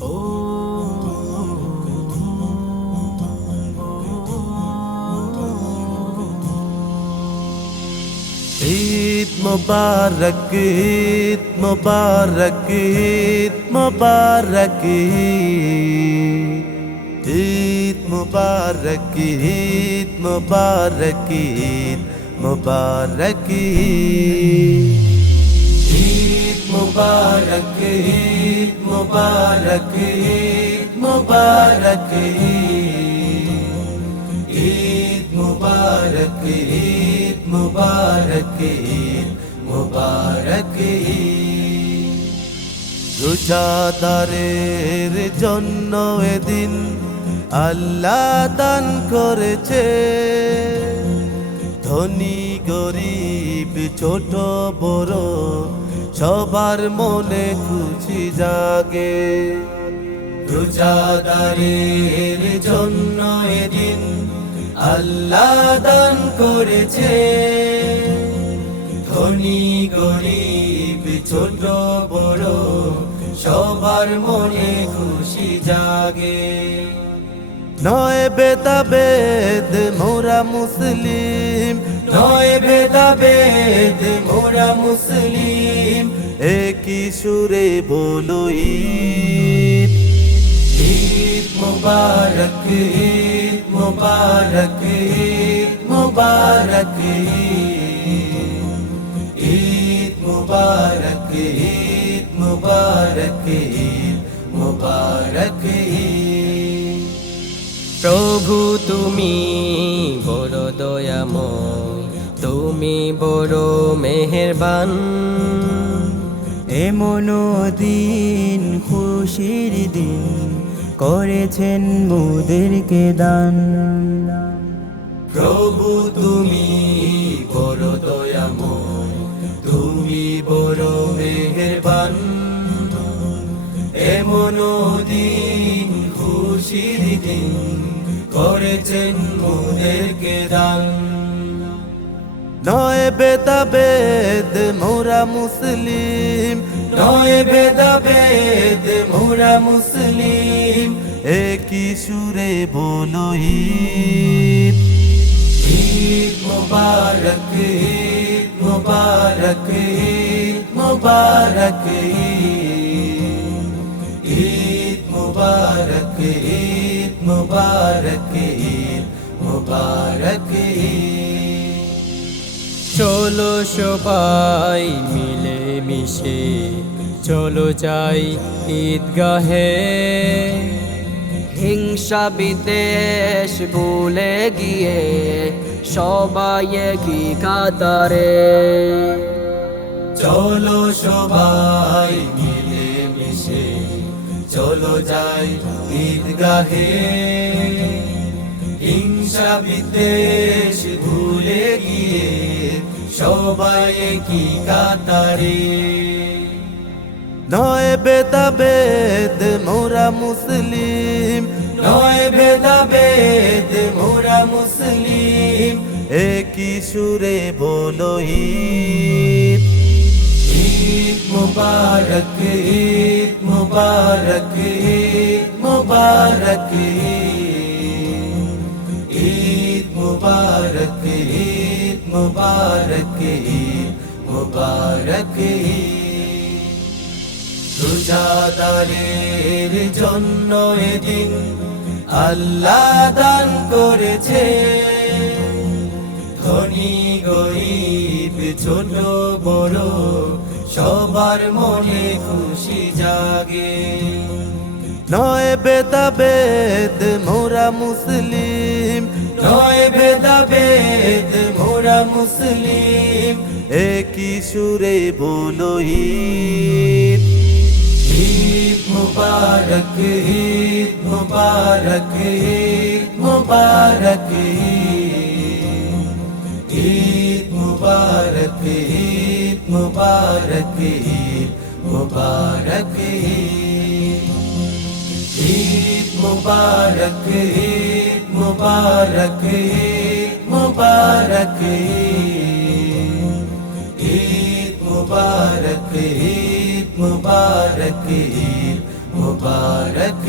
عید مبارک عید مبارک عید مبارک عید مبارک عید مبارک عید مبارک عید مبارک عید মুবারক ঈদ মুবারক ঈদ মুবারক ঈদ মুবারক ঈদ মুবারক রোজাদারের জন্য এদিন আল্লাহ দান করেছে। ধনী, গরিব, ছোট, বড় সবার মনে খুশি জাগে। রোজাদারের জন্য এদিন আল্লাহ দান করেছে। ধনী, গরিব, ছোট, বড় সবার মনে খুশি জাগে। নয় বেদাবেদ মোরা মুসলিম নয় বেদাবেদ মোরা মুসলিম, একই সুরে বলো ঈদ। ঈদ মুবারক ঈদ মুবারক ঈদ মুবারক ঈদ মুবারক ঈদ মুবারক ঈদ মুবারক, ঈদ। প্রভু তুমি বড় দয়াময়। তুমি বড় মেহেরবান। এমন দিন খুশির দিন করেছেন মোদেরকে দান। প্রভু তুমি বড় দয়াময় তুমি বড় মেহেরবান। এমন দিন খুশির দিন করেছেন মোদেরকে দান। নয় বেদাবেদ, মোরা মুসলিম। নয় বেদাবেদ, মোরা মুসলিম। একই সুরে বলো ঈদ। ঈদ মুবারক ঈদ মুবারক ঈদ মুবারক ঈদ মুবারক ঈদ মুবারক ঈদ মুবারক, ঈদ চলো সবাই মিলে মিশে, চলো যাই ঈদগাহে। হিংসা বিদেশ ভুলে গিয়ে সবাই কি কাতারে। চলো সবাই মিলে মিশে, চলো যাই ঈদগাহে। হিংসা বিদেশ ভুলে গিয়ে সবাই কি কাতারে। নয় বেদাবেদ মোরা মুসলিম। নয় বেদাবেদ মোরা মুসলিম। একই সুরে বলো ঈদ। ঈদ মুবারক ঈদ মুবারক ঈদ মুবারক ঈদ মুবারক ঈদ মুবারক ঈদ জন্য এদিন আল্লাহ দান করেছে ধনী গরিব, ছোট, বড়, সবার মনে খুশি জাগে। নয় বেদাবেদ মোরা মুসলিম, নয় বেদাবেদ মোরা মুসলিম, একই সুরে বলো ঈদ ঈদ মুবারক ঈদ মুবারক ঈদ মুবারক ঈদ মুবারক ঈদ মুবারক ঈদ মুবারক ঈদ মুবারক ঈদ মুবারক ঈদ مبارک عید مبارک عید مبارک عید مبارک